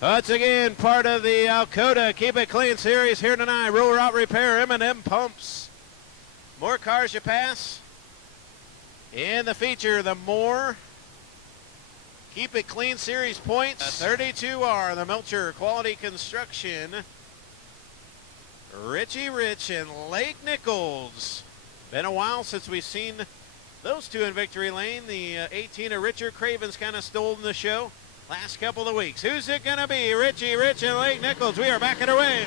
Once again, part of the Alcoda Keep It Clean series here tonight. Roller Out Repair, M&M Pumps. More cars you pass. In the feature, the more Keep It Clean series points. 32R, the Melcher Quality Construction. Richie Rich and Lake Nichols. Been a while since we've seen those two in victory lane. The 18 of Richard Craven's kind of stolen the show last couple of weeks. Who's it going to be? Richie Rich and Lake Nichols. We are back underway.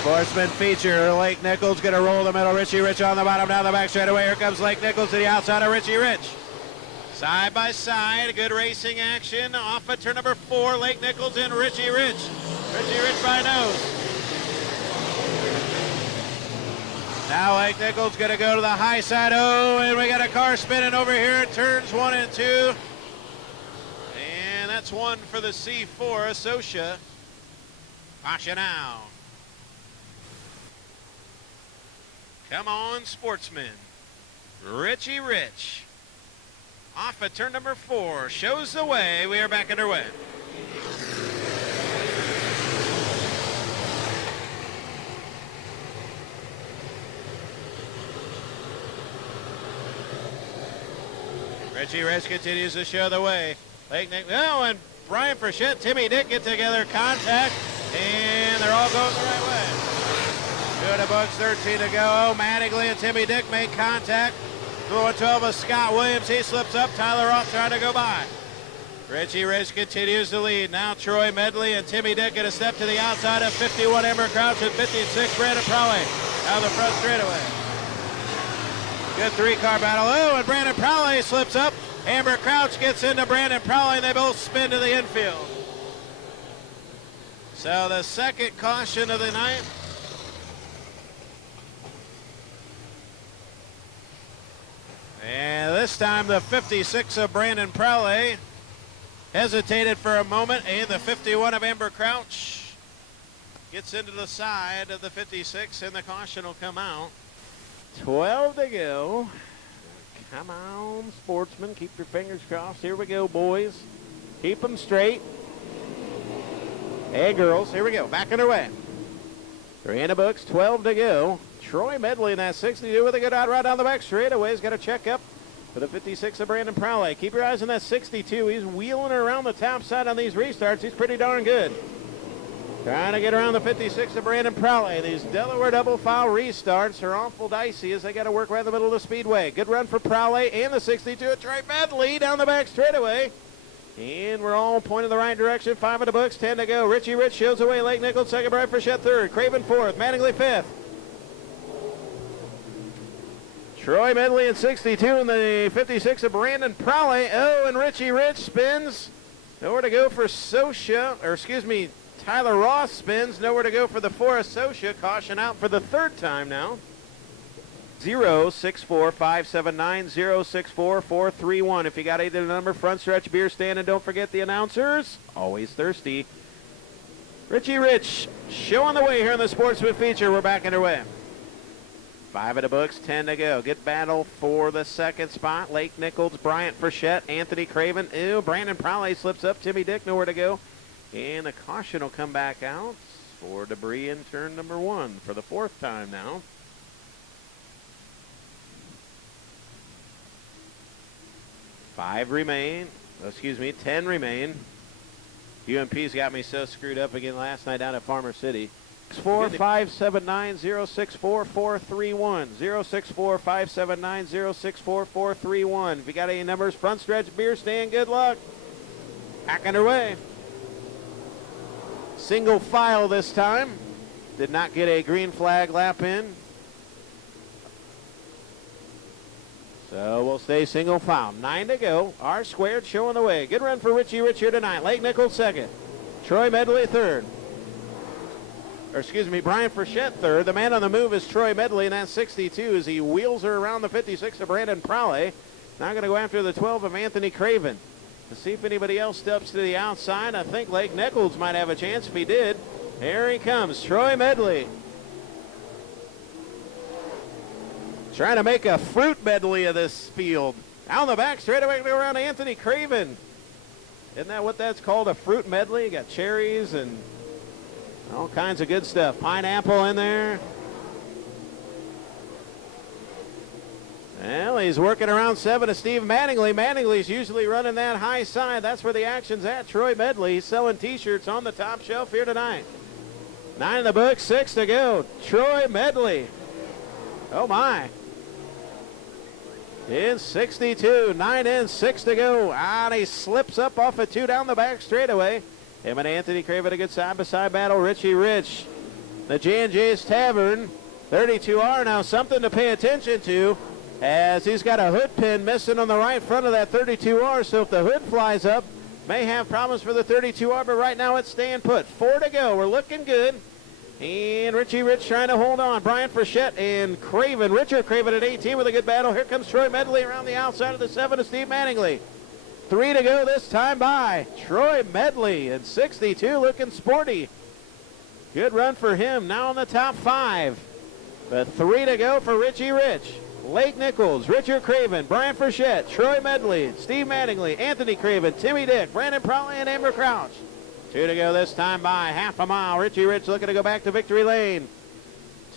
Sportsman feature. Lake Nichols going to roll the middle. Richie Rich on the bottom, down the back straight away. Here comes Lake Nichols to the outside of Richie Rich. Side by side, good racing action. Off at turn number 4, Lake Nichols and Richie Rich. Richie Rich by nose. Now Lake Nichols going to go to the high side. Oh, and we got a car spinning over here at turns 1 and 2. And that's one for the C4, Associa. Caution now. Come on, Sportsman. Richie Rich. Off at turn number 4, shows the way. We are back underway. Richie Rich continues to show the way. Lake Nick, oh, and Brian Frechette, Timmy Dick get together, contact, and they're all going the right way. Good to books, 13 to go. Oh, Mattingly and Timmy Dick make contact. Going 12 of Scott Williams. He slips up. Tyler Roth trying to go by. Richie Rich continues to lead. Now Troy Medley and Timmy Dick get a step to the outside of 51 Amber Crouch and 56 Brandon Prowley down the front straightaway. Good three-car battle. Oh, and Brandon Prowley slips up. Amber Crouch gets into Brandon Prowley, and they both spin to the infield. So the second caution of the night. And this time the 56 of Brandon Prowley hesitated for a moment, and the 51 of Amber Crouch gets into the side of the 56, and the caution will come out. 12 to go. Come on, Sportsman. Keep your fingers crossed. Here we go, boys. Keep them straight. Hey, girls. Here we go. Back underway. 3 in the books. 12 to go. Troy Medley in that 62 with a good out right down the back straightaway. He's got a check up for the 56 of Brandon Prowley. Keep your eyes on that 62. He's wheeling around the top side on these restarts. He's pretty darn good. Trying to get around the 56 of Brandon Prowley. These Delaware double file restarts are awful dicey as they got to work right in the middle of the speedway. Good run for Prowley and the 62 of Troy Medley down the back straightaway. And we're all pointing the right direction. 5 in the books, 10 to go. Richie Rich shows away. Lake Nichols second, Brian Frechette third. Craven fourth. Mattingly fifth. Troy Medley in 62 and the 56 of Brandon Prowley. Oh, and Richie Rich spins. Nowhere to go for Tyler Ross spins. Nowhere to go for the 4 Associa. Caution out for the third time now. 064-579-064-431. If you got either number, front stretch, beer stand, and don't forget the announcers. Always thirsty. Richie Rich showing the way here in the Sportsman feature. We're back underway. 5 in the books, 10 to go. Good battle for the second spot. Lake Nichols, Bryant Frechette, Anthony Craven. Ew, Brandon Prowley slips up. Timmy Dick nowhere to go. And the caution will come back out for debris in turn number 1 for the 4th time now. Ten remain. UMP's got me so screwed up again last night down at Farmer City. 064-579-064-431. 064-579-064-431. If you got any numbers, front stretch, beer stand, good luck. Back underway. Single file this time. Did not get a green flag lap in. So we'll stay single file. 9 to go. R squared showing the way. Good run for Richie Rich here tonight. Lake Nichols second. Troy Medley third. Brian Frechette third. The man on the move is Troy Medley in that 62 as he wheels her around the 56 of Brandon Prowley. Now going to go after the 12 of Anthony Craven. To see if anybody else steps to the outside. I think Lake Nichols might have a chance if he did. Here he comes, Troy Medley. Trying to make a fruit medley of this field. Down the back straightaway go around Anthony Craven. Isn't that what that's called? A fruit medley? You got cherries and all kinds of good stuff. Pineapple in there. Well, he's working around 7 to Steve Mattingly. Mattingly's usually running that high side. That's where the action's at. Troy Medley, he's selling T-shirts on the top shelf here tonight. 9 in the book, 6 to go. Troy Medley. Oh, my. In 62, 9 in, 6 to go. And he slips up off a 2 down the back straightaway. Him and Anthony Craven a good side-by-side battle. Richie Rich, the J&J's Tavern. 32R now, something to pay attention to, as he's got a hood pin missing on the right front of that 32R. So if the hood flies up, may have problems for the 32R, but right now it's staying put. 4 to go. We're looking good. And Richie Rich trying to hold on. Brian Frechette and Craven. Richard Craven at 18 with a good battle. Here comes Troy Medley around the outside of the 7 to Steve Mattingly. 3 to go this time by Troy Medley in 62, looking sporty. Good run for him. Now in the top 5. But 3 to go for Richie Rich. Lake Nichols, Richard Craven, Brian Frechette, Troy Medley, Steve Mattingly, Anthony Craven, Timmy Dick, Brandon Prowley, and Amber Crouch. 2 to go this time by half a mile. Richie Rich looking to go back to victory lane.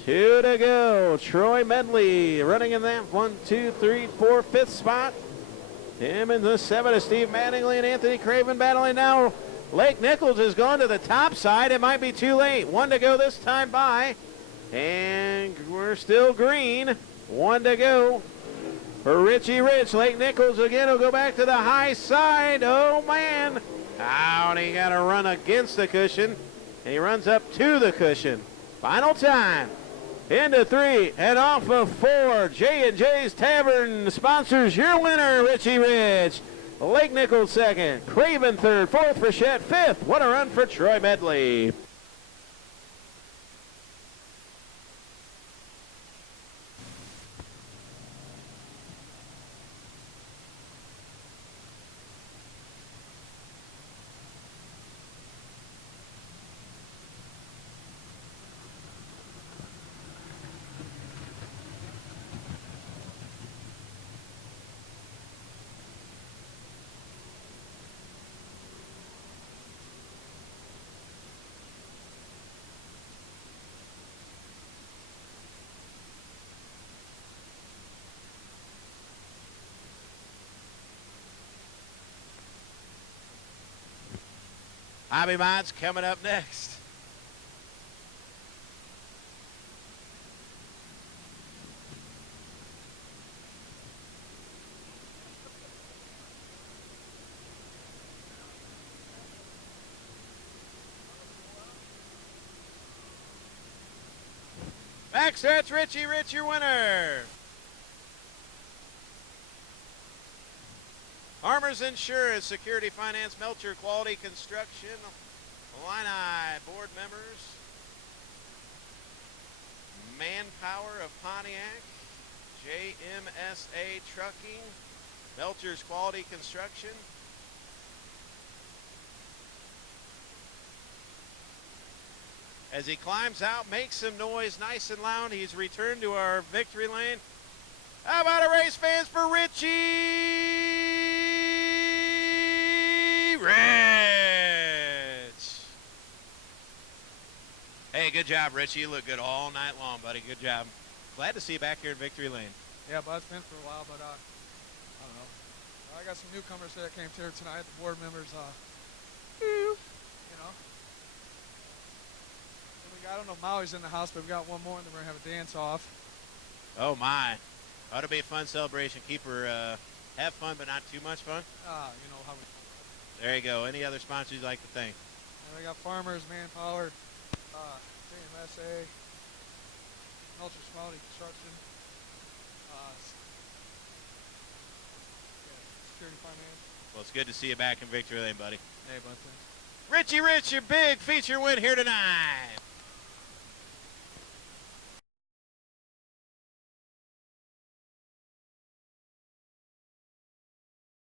2 to go. Troy Medley running in that 1, 2, 3, 4, 5th spot. Him in the 7 to Steve Mattingly and Anthony Craven battling now. Lake Nichols has gone to the top side. It might be too late. 1 to go this time by. And we're still green. 1 to go for Richie Rich. Lake Nichols again will go back to the high side. Oh, man. Out, he got to run against the cushion. And he runs up to the cushion. Final time. Into 3 and off of 4. J&J's Tavern sponsors your winner, Richie Rich. Lake Nichols 2nd. Craven 3rd. 4th for Frechette. 5th. What a run for Troy Medley. Hobby Mods coming up next. Backstretch, Richie Rich, your winner. Farmers Insurance, Security Finance, Melcher Quality Construction, Illini board members, Manpower of Pontiac, JMSA Trucking, Melcher's Quality Construction, as he climbs out, makes some noise nice and loud. He's returned to our victory lane. How about a race fans for Richie Rich? Hey, good job, Richie. You look good all night long, buddy. Good job. Glad to see you back here in victory lane. Yeah, but it's been for a while, but I don't know. I got some newcomers that came here tonight, the board members, you know. I don't know if Maui's in the house, but we got one more, and then we're going to have a dance-off. Oh, my. Ought to be a fun celebration. Keep her, have fun, but not too much fun. You know how we. There you go. Any other sponsors you'd like to thank? And we got Farmers, Manpower, JMSA, Melcher's Quality Construction, Security Finance. Well, it's good to see you back in victory lane, buddy. Hey, bud, thanks. Richie Rich, your big feature win here tonight.